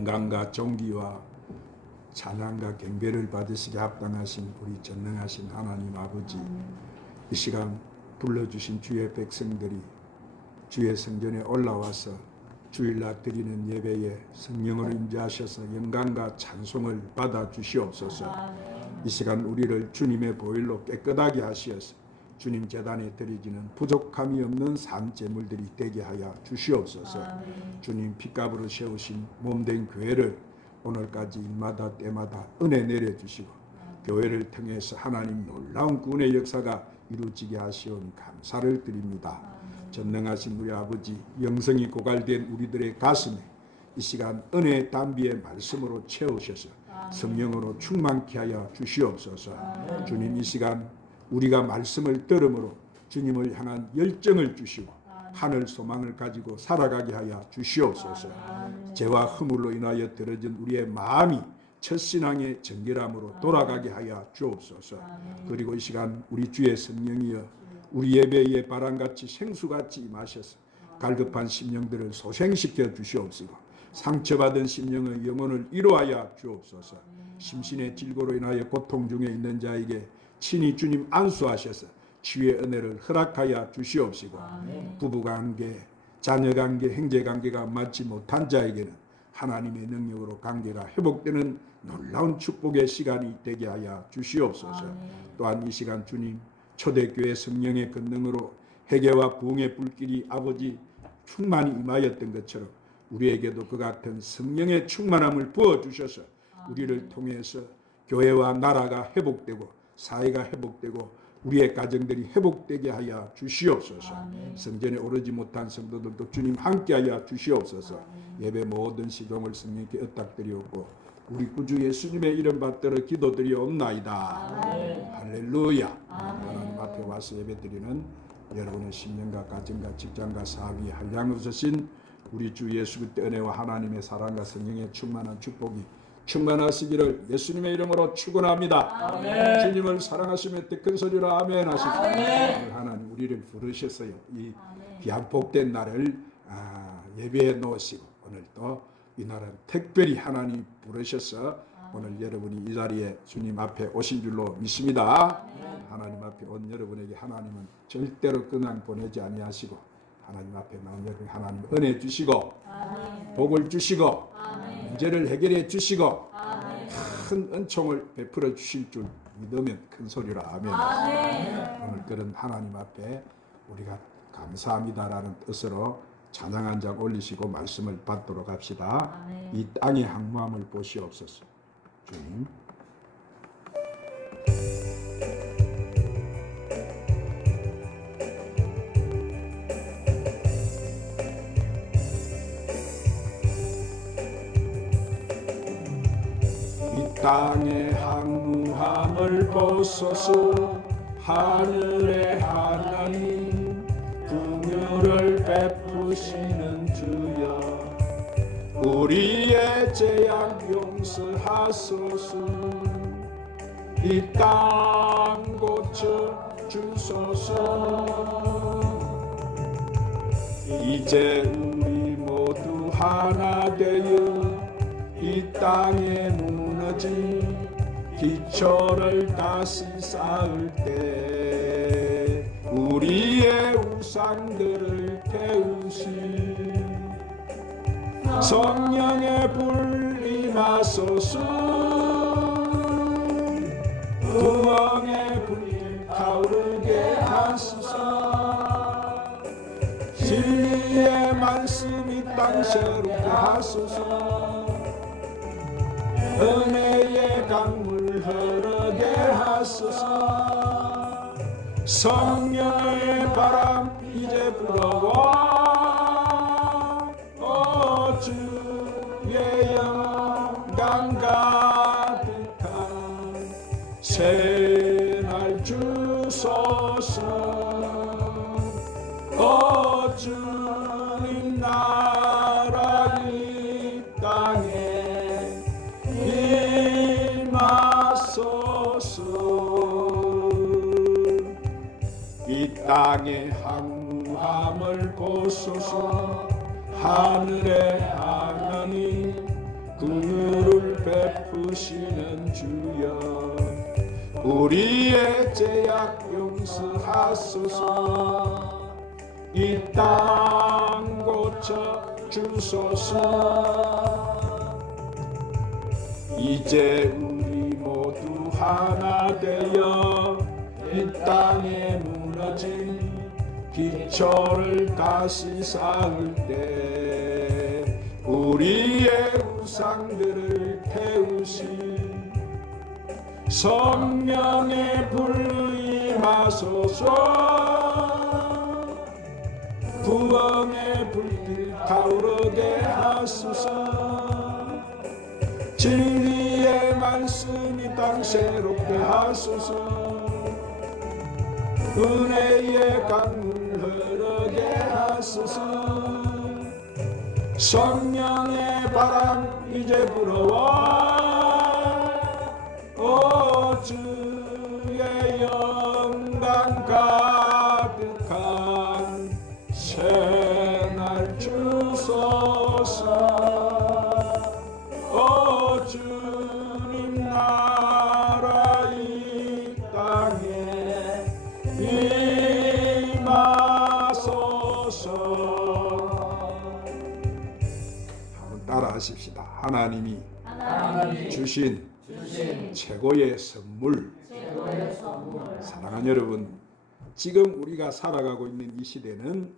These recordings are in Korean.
영광과 존귀와 찬양과 경배를 받으시게 합당하신 우리 전능하신 하나님 아버지, 이 시간 불러주신 주의 백성들이 주의 성전에 올라와서 주일날 드리는 예배에 성령으로 임재하셔서 영광과 찬송을 받아 주시옵소서. 이 시간 우리를 주님의 보혈로 깨끗하게 하시어서 주님 제단에 드리지는 부족함이 없는 산제물들이 되게 하여 주시옵소서. 주님 핏값으로 세우신 몸된 교회를 오늘까지 일마다 때마다 은혜 내려주시고 교회를 통해서 하나님 놀라운 구원의 역사가 이루어지게 하시오니 감사를 드립니다. 전능하신 우리 아버지, 영성이 고갈된 우리들의 가슴에 이 시간 은혜의 담비의 말씀으로 채우셔서 성령으로 충만케 하여 주시옵소서. 주님, 이 시간 우리가 말씀을 들음으로 주님을 향한 열정을 주시고 하늘 소망을 가지고 살아가게 하여 주시옵소서. 죄와 허물로 인하여 들어진 우리의 마음이 첫신앙의 정결함으로 돌아가게 하여 주옵소서. 그리고 이 시간 우리 주의 성령이여 우리 예배에 바람같이 생수같이 임하셔서 갈급한 심령들을 소생시켜 주시옵시고 상처받은 심령의 영혼을 위로하여 주옵소서. 심신의 질고로 인하여 고통 중에 있는 자에게 친히 주님 안수하셔서 치유의 은혜를 허락하여 주시옵시고 부부관계, 자녀관계, 형제관계가 맞지 못한 자에게는 하나님의 능력으로 관계가 회복되는 놀라운 축복의 시간이 되게 하여 주시옵소서. 또한 이 시간 주님 초대교회 성령의 권능으로 회개와 부흥의 불길이 아버지 충만히 임하였던 것처럼 우리에게도 그 같은 성령의 충만함을 부어주셔서 우리를 통해서 교회와 나라가 회복되고 사회가 회복되고 우리의 가정들이 회복되게 하여 주시옵소서. 성전에 오르지 못한 성도들도 주님 함께하여 주시옵소서. 예배 모든 시동을 성령께 의탁드리옵고 우리 구주 예수님의 이름 받들어 기도드리옵나이다. 할렐루야. 하나님 앞에 와서 예배드리는 여러분의 심령과 가정과 직장과 사업이 한량없으신 우리 주 예수 그리스도의 은혜와 하나님의 사랑과 성령의 충만한 축복이 충만하시기를 예수님의 이름으로 축원합니다. 아멘. 주님을 사랑하시며 큰 소리로 아멘 하십시오. 오늘 하나님 우리를 부르셨어요. 이 귀한 복된 날을 예배해 놓으시고 오늘 또 이 날은 특별히 하나님 부르셔서 오늘 여러분이 이 자리에 주님 앞에 오신 줄로 믿습니다. 하나님 앞에 온 여러분에게 하나님은 절대로 그냥 보내지 아니하시고 하나님 앞에 나온 여러분 하나님 은혜 주시고 복을 주시고 문제를 해결해 주시고 큰 은총을 베풀어 주실 줄 믿으면 큰 소리로 아멘. 오늘 그런 하나님 앞에 우리가 감사합니다라는 뜻으로 찬양 한 장 올리시고 말씀을 받도록 합시다. 이 땅의 항모함을 보시옵소서. 주님. 이 땅의 항무함을 보소서. 하늘의 하나님 긍휼을 베푸시는 주여 우리의 죄악 용서하소서. 이 땅 고쳐 주소서. 이제 우리 모두 하나 되어 이 땅에 무너진 기초를 다시 쌓을 때 우리의 우상들을 태우신 성령의 불 임하소서. 부흥의 불이 타오르게 하소서. 진리의 말씀이 땅 새롭게 하소서. 은혜의 강물 흐르게 하소서. 성령의 바람 이제 불어와 주의 영광 가득한 새날 주소서. 주님 나라 이 땅에 임하소서. 이 땅의 항무함을 보소서. 하늘의 하나님 긍휼을 베푸시는 주여 우리의 죄악 용서하소서 이 땅 고쳐 주소서 이제 우리 모두 하나 되어 이 땅에 무너진 기초를 다시 쌓을 때 우리의 우상들을 태우신 성령의 불 임하소서 구원의 불길 타오르게 하소서 진리의 말씀이 땅 새롭게 하소서 은혜의 강물 흐르게 하소서 성령의 바람 이제 불어와 오 주의 영광 가득한 새날 주소서 오 주님 나라 이 땅에 임하소서 한번 따라 하십시다. 하나님이 주신 최고의 선물. 사랑하는 여러분, 지금 우리가 살아가고 있는 이 시대는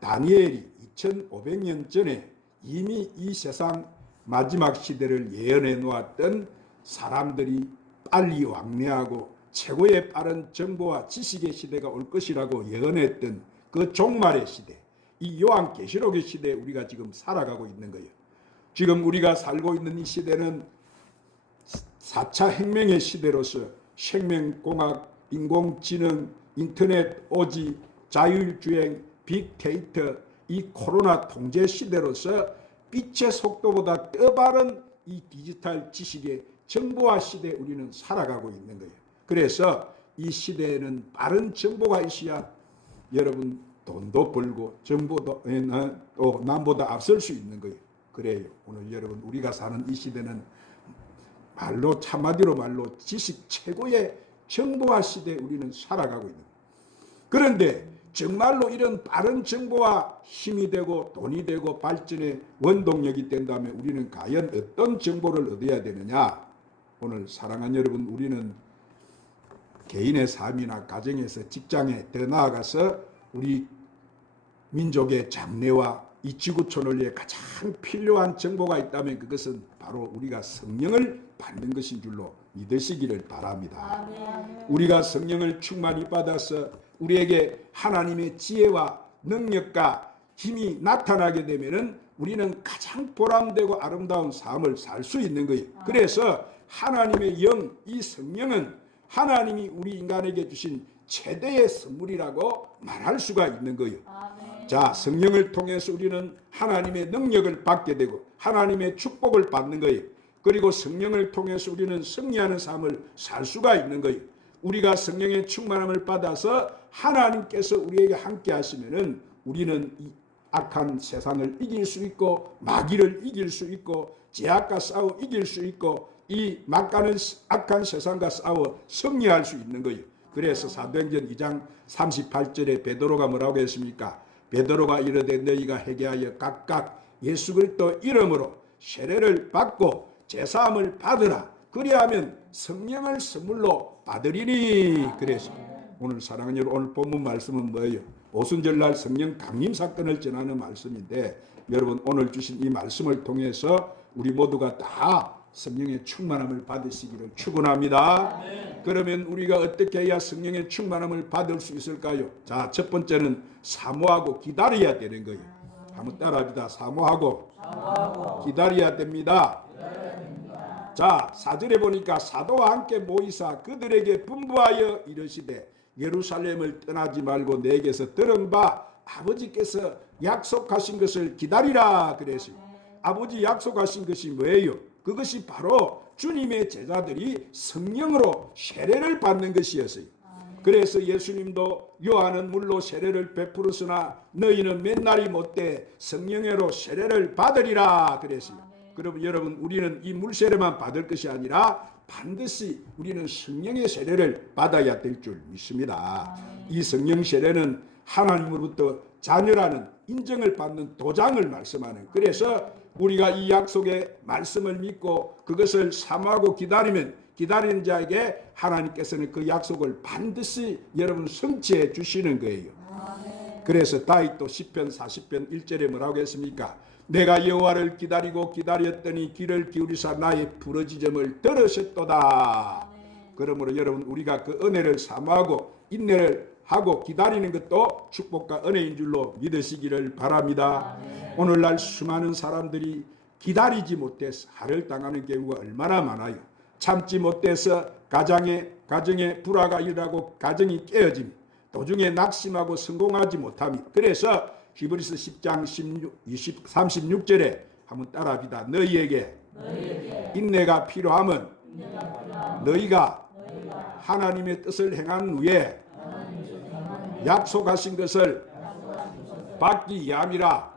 다니엘이 2500년 전에 이미 이 세상 마지막 시대를 예언해 놓았던 사람들이 빨리 왕래하고 최고의 빠른 정보와 지식의 시대가 올 것이라고 예언했던 그 종말의 시대, 이 요한계시록의 시대에 우리가 지금 살아가고 있는 거예요. 지금 우리가 살고 있는 이 시대는 4차 혁명의 시대로서 생명공학, 인공지능, 인터넷, 오지, 자율주행, 빅데이터, 이 코로나 통제 시대로서 빛의 속도보다 더 빠른 이 디지털 지식의 정보화 시대에 우리는 살아가고 있는 거예요. 그래서 이 시대에는 빠른 정보가 있어야 여러분 돈도 벌고 정보도 남보다 앞설 수 있는 거예요. 그래요. 오늘 여러분 우리가 사는 이 시대는 말로 한마디로 말로 지식 최고의 정보화 시대에 우리는 살아가고 있는 거예요. 그런데 정말로 이런 빠른 정보와 힘이 되고 돈이 되고 발전의 원동력이 된다면 우리는 과연 어떤 정보를 얻어야 되느냐? 오늘 사랑하는 여러분, 우리는 개인의 삶이나 가정에서 직장에 더 나아가서 우리 민족의 장래와 이 지구촌을 위해 가장 필요한 정보가 있다면 그것은 바로 우리가 성령을 받는 것인 줄로 믿으시기를 바랍니다. 우리가 성령을 충만히 받아서 우리에게 하나님의 지혜와 능력과 힘이 나타나게 되면은 우리는 가장 보람되고 아름다운 삶을 살 수 있는 거예요. 그래서 하나님의 영, 이 성령은 하나님이 우리 인간에게 주신 최대의 선물이라고 말할 수가 있는 거예요. 자, 성령을 통해서 우리는 하나님의 능력을 받게 되고 하나님의 축복을 받는 거예요. 그리고 성령을 통해서 우리는 승리하는 삶을 살 수가 있는 거예요. 우리가 성령의 충만함을 받아서 하나님께서 우리에게 함께 하시면은 우리는 이 악한 세상을 이길 수 있고 마귀를 이길 수 있고 죄악과 싸워 이길 수 있고 이 막가는 악한 세상과 싸워 승리할 수 있는 거예요. 그래서 사도행전 2장 38절에 베드로가 뭐라고 했습니까? 베드로가 이르되 너희가 회개하여 각각 예수 그리스도 이름으로 세례를 받고 제사함을 받으라. 그리하면 성령을 선물로 받으리니. 그래서 오늘 사랑하는 여러분, 오늘 본문 말씀은 뭐예요? 오순절날 성령 강림 사건을 전하는 말씀인데 여러분 오늘 주신 이 말씀을 통해서 우리 모두가 다 성령의 충만함을 받으시기를 축원합니다. 그러면 우리가 어떻게 해야 성령의 충만함을 받을 수 있을까요? 자, 첫 번째는 사모하고 기다려야 되는 거예요. 한번 따라합니다. 사모하고 기다려야 됩니다. 자, 4절에 보니까 사도와 함께 모이사 그들에게 분부하여 이르시되 예루살렘을 떠나지 말고 내게서 들은 바 아버지께서 약속하신 것을 기다리라 그랬어요. 아버지 약속하신 것이 뭐예요? 그것이 바로 주님의 제자들이 성령으로 세례를 받는 것이었어요. 그래서 예수님도 요한은 물로 세례를 베풀었으나 너희는 몇 날이 못돼 성령으로 세례를 받으리라 그랬어요. 그러면 여러분 우리는 이 물 세례만 받을 것이 아니라 반드시 우리는 성령의 세례를 받아야 될 줄 믿습니다. 이 성령 세례는 하나님으로부터 자녀라는 인정을 받는 도장을 말씀하는, 그래서 우리가 이 약속의 말씀을 믿고 그것을 사모하고 기다리는 자에게 하나님께서는 그 약속을 반드시 여러분 성취해 주시는 거예요. 그래서 다윗도 시편 40편 1절에 뭐라고 했습니까? 내가 여호와를 기다리고 기다렸더니 귀를 기울이사 나의 부르짖음을 들으셨도다. 그러므로 여러분 우리가 그 은혜를 사모하고 인내를 하고 기다리는 것도 축복과 은혜인 줄로 믿으시기를 바랍니다. 오늘날 수많은 사람들이 기다리지 못해서 할을 당하는 경우가 얼마나 많아요. 참지 못해서 가정에 불화가 일어나고 가정이 깨어짐, 도중에 낙심하고 성공하지 못함이. 그래서 히브리서 10장 36절에 한번 따라합니다. 너희에게 인내가 필요함은 너희가 하나님의 뜻을 행한 후에 약속하신 것을 받기 위함이라.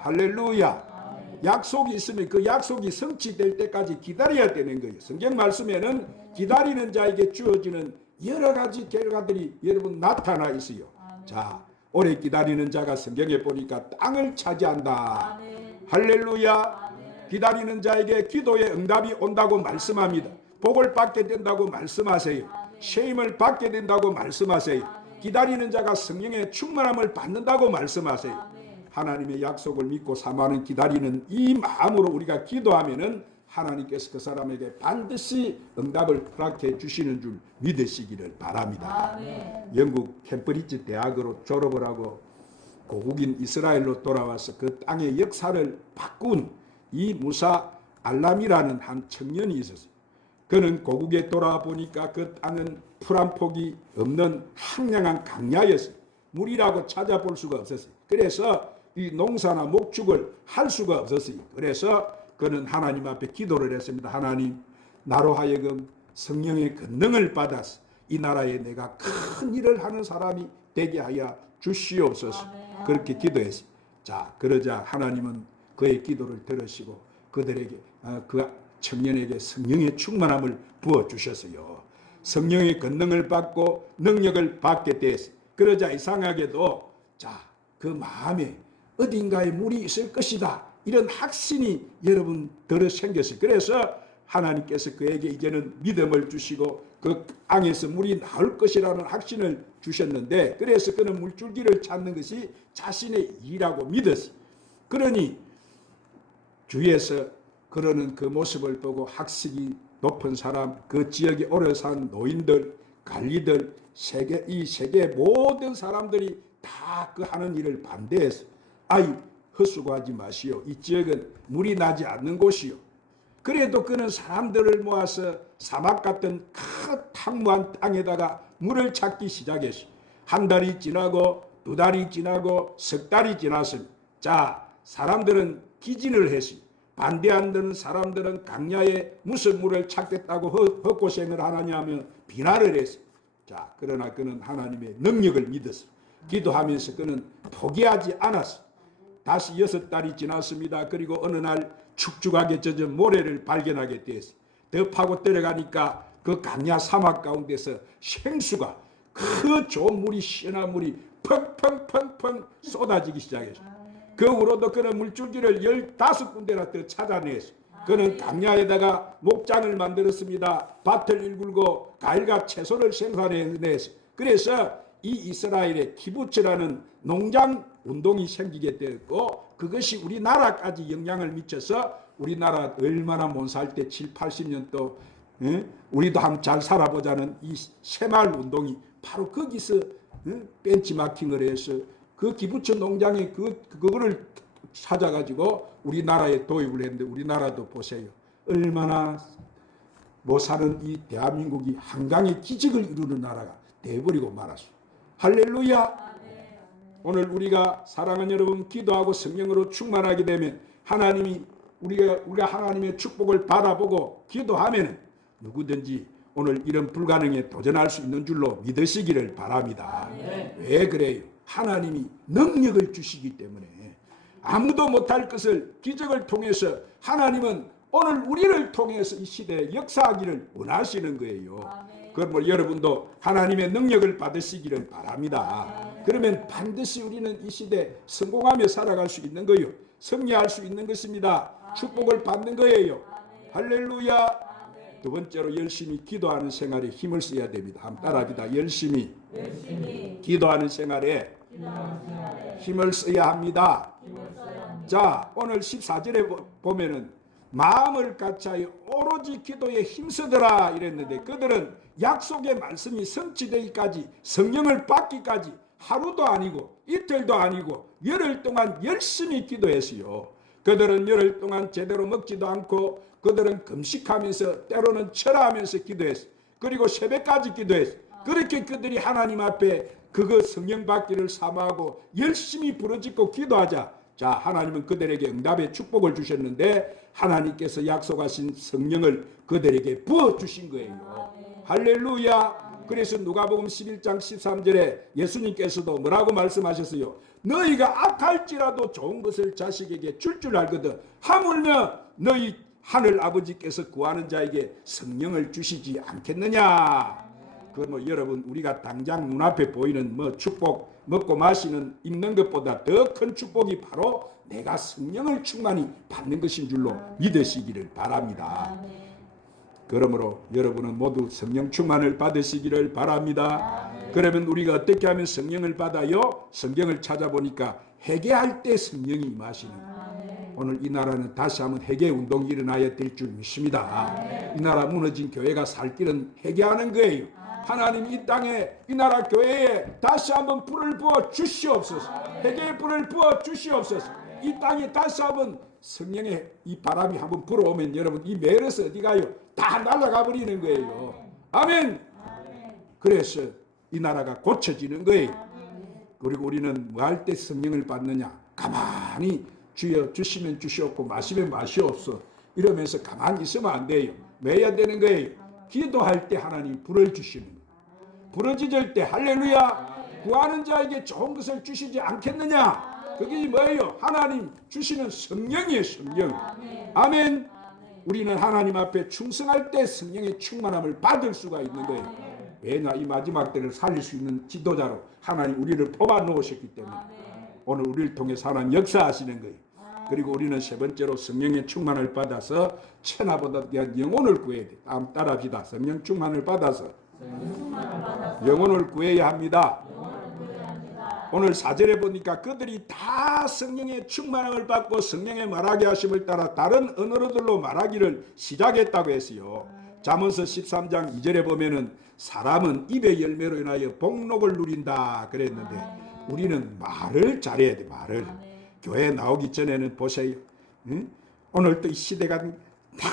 할렐루야. 약속이 있으면 그 약속이 성취될 때까지 기다려야 되는 거예요. 성경 말씀에는 기다리는 자에게 주어지는 여러 가지 결과들이 여러분 나타나 있어요. 자, 오래 기다리는 자가 성경에 보니까 땅을 차지한다. 할렐루야. 기다리는 자에게 기도의 응답이 온다고 말씀합니다. 복을 받게 된다고 말씀하세요. 쉐임을 받게 된다고 말씀하세요. 기다리는 자가 성령의 충만함을 받는다고 말씀하세요. 하나님의 약속을 믿고 사모하는 기다리는 이 마음으로 우리가 기도하면은 하나님께서 그 사람에게 반드시 응답을 허락해 주시는 줄 믿으시기를 바랍니다. 영국 캠브리지 대학으로 졸업을 하고 고국인 이스라엘로 돌아와서 그 땅의 역사를 바꾼 이 무사 알람이라는 한 청년이 있었어요. 그는 고국에 돌아와 보니까 그 땅은 풀 한 폭이 없는 황량한 강야였어요. 물이라고 찾아볼 수가 없었어요. 그래서 이 농사나 목축을 할 수가 없었어요. 그래서 그는 하나님 앞에 기도를 했습니다. 하나님, 나로 하여금 성령의 권능을 받아서 이 나라에 내가 큰 일을 하는 사람이 되게 하여 주시옵소서. 그렇게 기도했어요. 자, 그러자 하나님은 그의 기도를 들으시고 그들에게 그 청년에게 성령의 충만함을 부어주셨어요. 성령의 권능을 받고 능력을 받게 됐어요. 그러자 이상하게도 자, 그 마음에 어딘가에 물이 있을 것이다, 이런 확신이 여러분 들어 생겼어요. 그래서 하나님께서 그에게 이제는 믿음을 주시고 그 땅에서 물이 나올 것이라는 확신을 주셨는데, 그래서 그는 물줄기를 찾는 것이 자신의 일이라고 믿었어요. 그러니 주위에서 그러는 그 모습을 보고 학식이 높은 사람, 그 지역에 오래 산 노인들, 관리들, 이 세계 모든 사람들이 다 그 하는 일을 반대해서 아이 헛수고하지 마시오. 이 지역은 물이 나지 않는 곳이요. 그래도 그는 사람들을 모아서 사막 같은 큰 탕무한 땅에다가 물을 찾기 시작했어요. 한 달이 지나고 두 달이 지나고 석 달이 지났습니다. 자, 사람들은 기진을 했어요. 반대하는 사람들은 강야에 무슨 물을 찾겠다고 헛고생을 하느냐 하면 비난을 했어요. 자, 그러나 그는 하나님의 능력을 믿었어요. 기도하면서 그는 포기하지 않았어요. 다시 6달이 지났습니다. 그리고 어느 날 축축하게 젖은 모래를 발견하게 되었어요. 더 파고 들어가니까 그 강야 사막 가운데서 생수가, 그 좋은 물이, 시원한 물이 펑펑펑펑 쏟아지기 시작했어요. 그 후로도 그는 물줄기를 15군데나 더 찾아냈어요. 그는 강야에다가 목장을 만들었습니다. 밭을 일굴고 과일과 채소를 생산해냈어요. 그래서 이 이스라엘의 키부츠라는 농장 운동이 생기게 되었고, 그것이 우리나라까지 영향을 미쳐서 우리나라 얼마나 못 살 때 7, 80년 또 우리도 한번 잘 살아보자는 이 새마을 운동이 바로 거기서 벤치마킹을 해서 그 기부처 농장에 그거를 찾아가지고 우리나라에 도입을 했는데, 우리나라도 보세요. 얼마나 못 사는 이 대한민국이 한강의 기적을 이루는 나라가 돼버리고 말았어. 할렐루야. 오늘 우리가 사랑하는 여러분, 기도하고 성령으로 충만하게 되면 하나님이 우리가 하나님의 축복을 바라보고 기도하면 누구든지 오늘 이런 불가능에 도전할 수 있는 줄로 믿으시기를 바랍니다. 왜 그래요? 하나님이 능력을 주시기 때문에. 아무도 못할 것을 기적을 통해서 하나님은 오늘 우리를 통해서 이 시대에 역사하기를 원하시는 거예요. 그러므로 여러분도 하나님의 능력을 받으시기를 바랍니다. 그러면 반드시 우리는 이 시대에 성공하며 살아갈 수 있는 거예요. 승리할 수 있는 것입니다. 축복을 받는 거예요. 할렐루야. 두 번째로 열심히 기도하는 생활에 힘을 써야 됩니다. 한번 따라합니다. 열심히 기도하는 생활에 힘을 써야 합니다. 자, 오늘 14절에 보면은 마음을 같이하여 오로지 기도에 힘쓰더라 이랬는데, 그들은 약속의 말씀이 성취되기까지, 성령을 받기까지 하루도 아니고 이틀도 아니고 열흘 동안 열심히 기도했어요. 그들은 열흘 동안 제대로 먹지도 않고 그들은 금식하면서 때로는 철하면서 기도했어요. 그리고 새벽까지 기도했어요. 그렇게 그들이 하나님 앞에 그거 성령 받기를 사모하고 열심히 부르짖고 기도하자, 자, 하나님은 그들에게 응답의 축복을 주셨는데 하나님께서 약속하신 성령을 그들에게 부어주신 거예요. 할렐루야. 그래서 누가복음 11장 13절에 예수님께서도 뭐라고 말씀하셨어요? 너희가 악할지라도 좋은 것을 자식에게 줄 알거든 하물며 너희 하늘 아버지께서 구하는 자에게 성령을 주시지 않겠느냐. 그럼 여러분, 우리가 당장 눈앞에 보이는 축복, 먹고 마시는 입는 것보다 더 큰 축복이 바로 내가 성령을 충만히 받는 것인 줄로 믿으시기를 바랍니다. 그러므로 여러분은 모두 성령 충만을 받으시기를 바랍니다. 그러면 우리가 어떻게 하면 성령을 받아요? 성경을 찾아보니까 회개할 때 성령이 임하시는 거예요. 오늘 이 나라는 다시 한번 회개 운동이 일어나야 될 줄 믿습니다. 이 나라 무너진 교회가 살 길은 회개하는 거예요. 하나님 이 땅에, 이 나라 교회에 다시 한번 불을 부어 주시옵소서. 회개의 불을 부어 주시옵소서. 이 땅에 다시 한번 성령의 이 바람이 한번 불어오면 여러분, 이 메르스 어디 가요? 다 날아가 버리는 거예요. 아멘. 그래서 이 나라가 고쳐지는 거예요. 그리고 우리는 뭐 할 때 성령을 받느냐? 가만히 주여 주시면 주시옵고 마시면 마시옵소 이러면서 가만히 있으면 안 돼요. 왜 해야 되는 거예요? 기도할 때 하나님 불을 주시는 거예요. 부르짖을 때 할렐루야, 구하는 자에게 좋은 것을 주시지 않겠느냐. 그게 뭐예요? 하나님 주시는 성령이에요. 성령. 아멘. 우리는 하나님 앞에 충성할 때 성령의 충만함을 받을 수가 있는 거예요. 왜냐? 이 마지막 때를 살릴 수 있는 지도자로 하나님 우리를 뽑아 놓으셨기 때문에 오늘 우리를 통해서 하나님 역사하시는 거예요. 그리고 우리는 세 번째로 성령의 충만을 받아서 천하보다 귀한 영혼을 구해야 돼. 다음 따라합시다. 성령 충만을 받아서 영혼을 구해야 합니다. 오늘 4절에 보니까 그들이 다 성령의 충만함을 받고 성령의 말하게 하심을 따라 다른 언어로들로 말하기를 시작했다고 했어요. 잠언서 13장 2절에 보면은 사람은 입의 열매로 인하여 복록을 누린다 그랬는데, 우리는 말을 잘해야 돼. 말을. 교회 나오기 전에는 보세요. 응? 오늘 또 이 시대가 다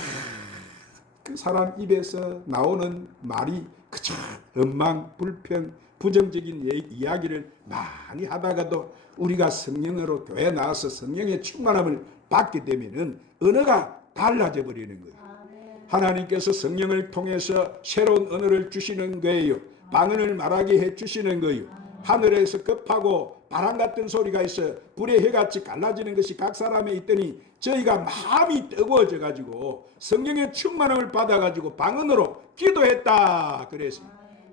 그 사람 입에서 나오는 말이 그저 엉망, 불평, 부정적인 이야기를 많이 하다가도 우리가 성령으로 교회 나와서 성령의 충만함을 받게 되면은 언어가 달라져 버리는 거예요. 하나님께서 성령을 통해서 새로운 언어를 주시는 거예요. 방언을 말하게 해 주시는 거예요. 하늘에서 급하고 바람 같은 소리가 있어 불의 혀같이 갈라지는 것이 각 사람에 있더니 저희가 마음이 뜨거워져 가지고 성령의 충만함을 받아 가지고 방언으로 기도했다 그래서,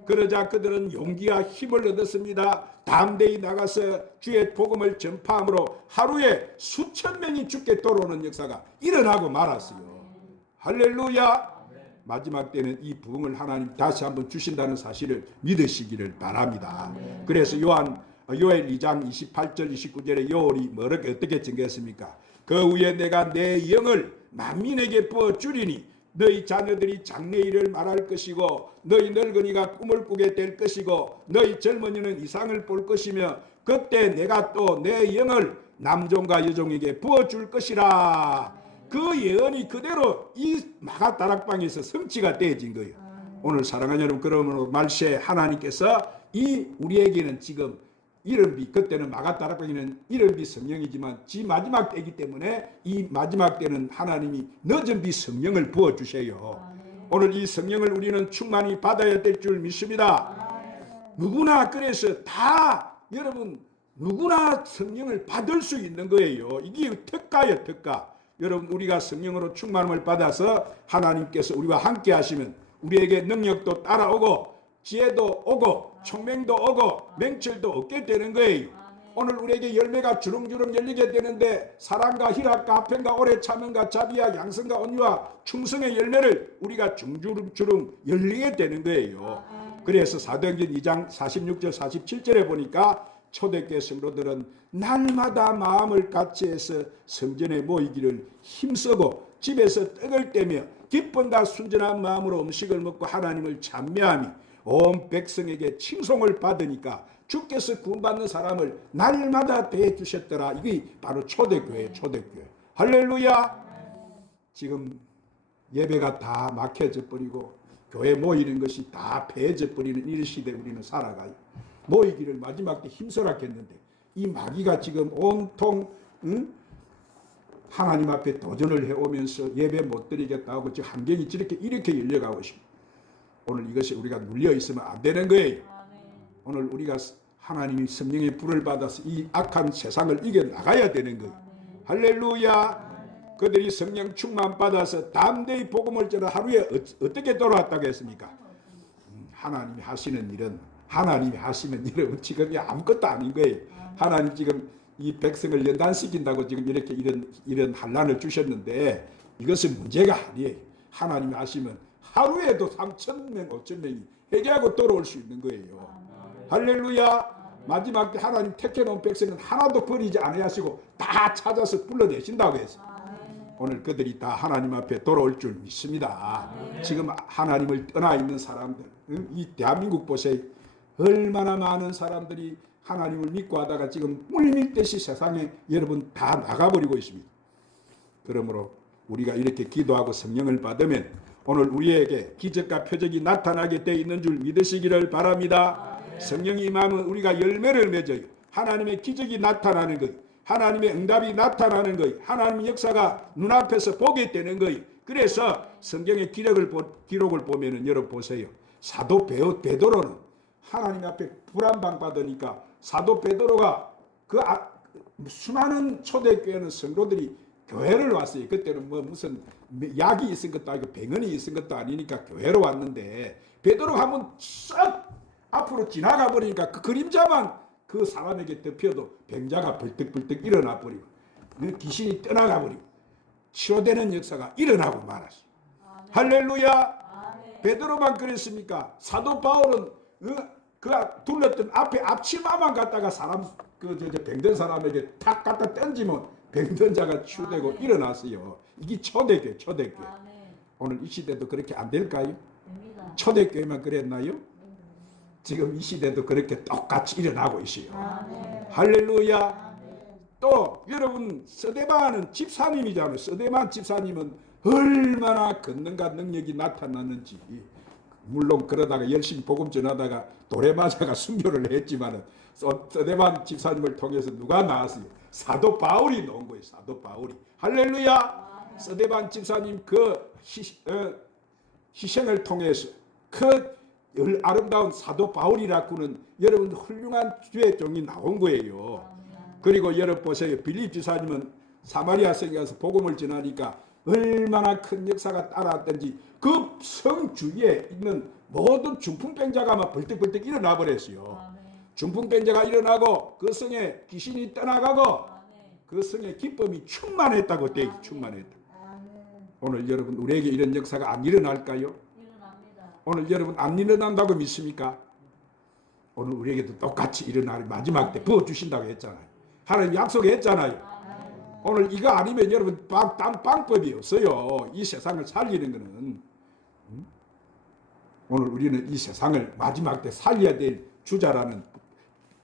그러자 그들은 용기와 힘을 얻었습니다. 담대히 나가서 주의 복음을 전파함으로 하루에 수천 명이 주께 돌아오는 역사가 일어나고 말았어요. 할렐루야. 마지막 때는 이 부흥을 하나님 다시 한번 주신다는 사실을 믿으시기를 바랍니다. 그래서 요엘 2장 28절 29절에 요엘이 뭐렇게 어떻게 증거했습니까? 그 후에 내가 내 영을 만민에게 부어주리니 너희 자녀들이 장래 일을 말할 것이고 너희 늙은이가 꿈을 꾸게 될 것이고 너희 젊은이는 이상을 볼 것이며 그때 내가 또 내 영을 남종과 여종에게 부어줄 것이라. 그 예언이 그대로 이 마가다락방에서 성취가 되어진 거예요. 오늘 사랑하는 여러분, 그러므로 말세 하나님께서 이 우리에게는 지금 이른비, 그때는 마가다락방에는 이른비 성령이지만 지 마지막 때이기 때문에 이 마지막 때는 하나님이 늦은 비 성령을 부어주세요. 오늘 이 성령을 우리는 충만히 받아야 될 줄 믿습니다. 누구나 그래서 다 여러분 누구나 성령을 받을 수 있는 거예요. 이게 특가예요, 특가. 여러분, 우리가 성령으로 충만함을 받아서 하나님께서 우리와 함께 하시면 우리에게 능력도 따라오고 지혜도 오고 총명도 오고 맹철도 얻게 되는 거예요. 오늘 우리에게 열매가 주렁주렁 열리게 되는데 사랑과 희락과 화평과 오래 참음과 자비와 양성과 온유와 충성의 열매를 우리가 주렁주렁 열리게 되는 거예요. 그래서 사도행전 2장 46절 47절에 보니까 초대교회 성도들은 날마다 마음을 같이해서 성전에 모이기를 힘쓰고 집에서 떡을 떼며 기쁨과 순전한 마음으로 음식을 먹고 하나님을 찬미하며 온 백성에게 칭송을 받으니까 주께서 구원받는 사람을 날마다 대해 주셨더라. 이게 바로 초대교회예요. 초대교회. 할렐루야. 지금 예배가 다 막혀져 버리고 교회 모이는 것이 다 폐해져 버리는 이 시대에 우리는 살아가요. 모이기를 마지막 때 힘써라겠는데 이 마귀가 지금 온통 하나님 앞에 도전을 해오면서 예배 못 드리겠다고 지금 환경이 이렇게 열려가고 있습니다. 오늘 이것이 우리가 눌려 있으면 안 되는 거예요. 오늘 우리가 하나님이 성령의 불을 받아서 이 악한 세상을 이겨나가야 되는 거예요. 할렐루야. 그들이 성령 충만 받아서 담대히 복음을 전하 하루에 어떻게 돌아왔다고 했습니까? 하나님이 하시는 일은 하나님이 하시는 일은 지금 아무것도 아닌 거예요. 하나님 지금 이 백성을 연단시킨다고 지금 이런 환난을 주셨는데 이것은 문제가 아니에요. 하나님이 하시면 하루에도 3,000명, 5,000명이 회개하고 돌아올 수 있는 거예요. 할렐루야. 마지막 때 하나님 택해놓은 백성은 하나도 버리지 않으시고 다 찾아서 불러내신다고 했어요. 오늘 그들이 다 하나님 앞에 돌아올 줄 믿습니다. 지금 하나님을 떠나 있는 사람들, 이 대한민국 보세요. 얼마나 많은 사람들이 하나님을 믿고 하다가 지금 물밀듯이 세상에 여러분 다 나가버리고 있습니다. 그러므로 우리가 이렇게 기도하고 성령을 받으면 오늘 우리에게 기적과 표적이 나타나게 돼 있는 줄 믿으시기를 바랍니다. 성령이 임하면 우리가 열매를 맺어요. 하나님의 기적이 나타나는 것, 하나님의 응답이 나타나는 것, 하나님의 역사가 눈앞에서 보게 되는 것. 그래서 성경의 기록을 보면은 여러분 보세요. 사도 베드로는 하나님 앞에 불안방 받으니까 사도 베드로가 수많은 초대교회는 성도들이 교회를 왔어요. 그때는 뭐 무슨 약이 있은 것도 아니고 병원이 있은 것도 아니니까 교회로 왔는데 베드로가 한번 싹 앞으로 지나가 버리니까 그 그림자만 그 사람에게 덮여도 병자가 벌떡벌떡 일어나 버리고 귀신이 떠나가 버리고 치료되는 역사가 일어나고 말았어요. 할렐루야. 베드로만 그랬습니까? 사도 바울은 그 둘렀던 앞에 앞치마만 갖다가 병든 사람에게 탁 갖다 던지면 병든 자가 치유되고 일어났어요. 이게 초대교회. 오늘 이 시대도 그렇게 안 될까요? 초대교회만 그랬나요? 지금 이 시대도 그렇게 똑같이 일어나고 있어요. 할렐루야. 또 여러분 스데반은 집사님이잖아요. 스데반 집사님은 얼마나 권능과 능력이 나타났는지. 물론 그러다가 열심히 복음 전하다가 돌에 맞아가 순교를 했지만은 스데반 집사님을 통해서 누가 나왔어요? 사도 바울이 나온 거예요. 사도 바울이. 할렐루야. 스데반 집사님 희생을 통해서 아름다운 사도 바울이라고는 여러분 훌륭한 주의 종이 나온 거예요. 그리고 여러분 보세요. 빌립 집사님은 사마리아 성에 가서 복음을 전하니까 얼마나 큰 역사가 따라왔던지 그 성 주위에 있는 모든 중풍병자가 막 벌떡벌떡 일어나 버렸어요. 중풍병자가 일어나고 그 성에 귀신이 떠나가고 그 성에 기쁨이 충만했다고 돼 있어요. 충만했다. 오늘 여러분 우리에게 이런 역사가 안 일어날까요? 오늘 여러분 안 일어난다고 믿습니까? 오늘 우리에게도 똑같이 일어날 마지막 때 부어주신다고 했잖아요. 하나님 약속했잖아요. 오늘 이거 아니면 여러분 방법이 없어요. 이 세상을 살리는 것은. 오늘 우리는 이 세상을 마지막 때 살려야 될 주자라는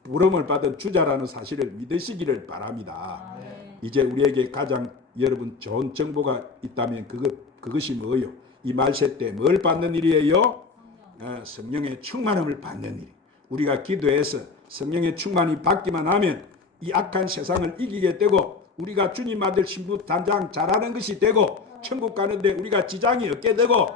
부름을 받은 주자라는 사실을 믿으시기를 바랍니다. 이제 우리에게 가장 여러분 좋은 정보가 있다면 그것이 뭐예요? 이 말세 때 뭘 받는 일이에요? 성령의 충만함을 받는 일. 우리가 기도해서 성령의 충만이 받기만 하면 이 악한 세상을 이기게 되고 우리가 주님 아들 신부 단장 잘하는 것이 되고 천국 가는데 우리가 지장이 없게 되고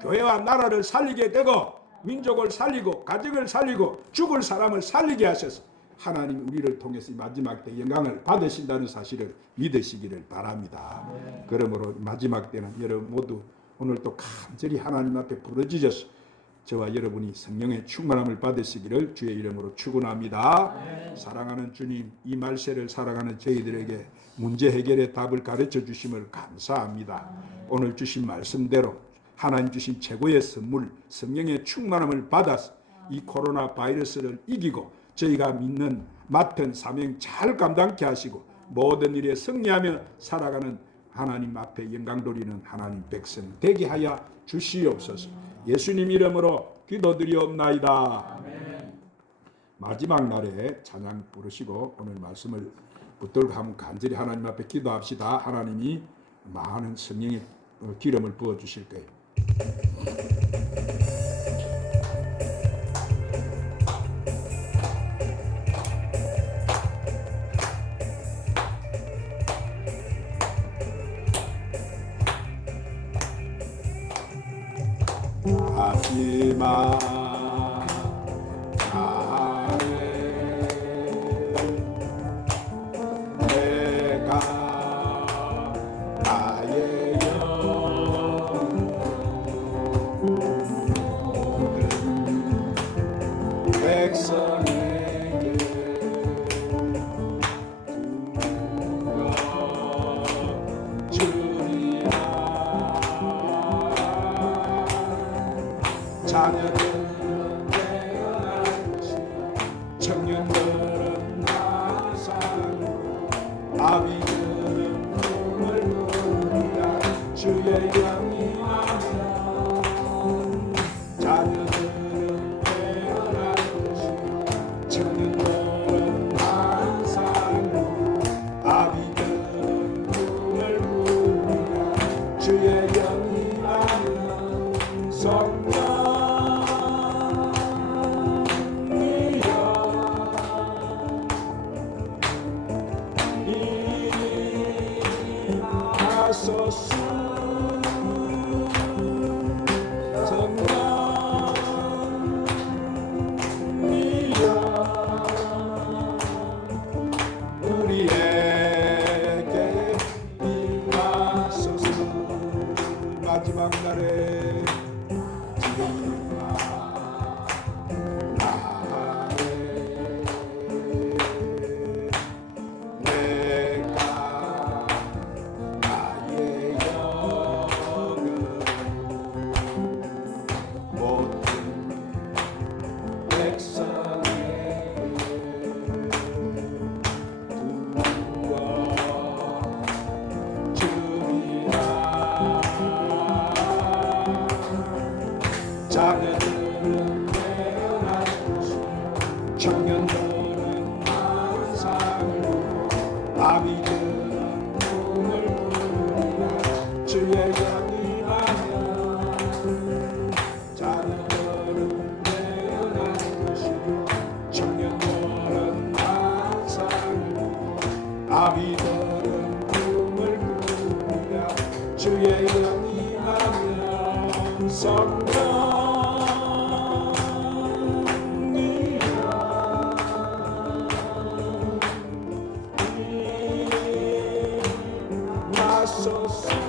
교회와 나라를 살리게 되고 민족을 살리고 가정을 살리고 죽을 사람을 살리게 하셔서 하나님 우리를 통해서 이 마지막 때 영광을 받으신다는 사실을 믿으시기를 바랍니다. 그러므로 마지막 때는 여러분 모두 오늘 또 간절히 하나님 앞에 부르짖어서 저와 여러분이 성령의 충만함을 받으시기를 주의 이름으로 축원합니다. 사랑하는 주님, 이 말세를 살아가는 저희들에게 문제 해결의 답을 가르쳐 주심을 감사합니다. 오늘 주신 말씀대로 하나님 주신 최고의 선물 성령의 충만함을 받아서 이 코로나 바이러스를 이기고 저희가 믿는 맡은 사명 잘 감당케 하시고 모든 일에 승리하며 살아가는 하나님 앞에 영광 돌리는 하나님 백성 되게 하여 주시옵소서. 예수님 이름으로 기도드리옵나이다. 아멘. 마지막 날에 찬양 부르시고 오늘 말씀을 붙들고 한번 간절히 하나님 앞에 기도합시다. 하나님이 많은 성령의 기름을 부어주실 거예요. 하지마 내가 나의 모든 백성에게 주리라. 자녀들은 태어날 것이요 청년들은 나사로 아비들은 꿈을 꾸리라. 주의 영이 임하면 자녀들은 태어날 것이요 청년들은 나사로 아비들은 꿈을 꾸리라. 주의 영이 임하면 성령 소수 성령이여 우리에게 임하소서. 마지막 날에 자녀들은 태어날 것이요 청년들은 만상을 보고 아비들은 꿈을 꾸리라. 주의 영이 임하면 자녀들은 태어날 것이요 청년들은 만상을 보고 아비들은 꿈을 꾸리라. 주의 영이 임하면 성령 so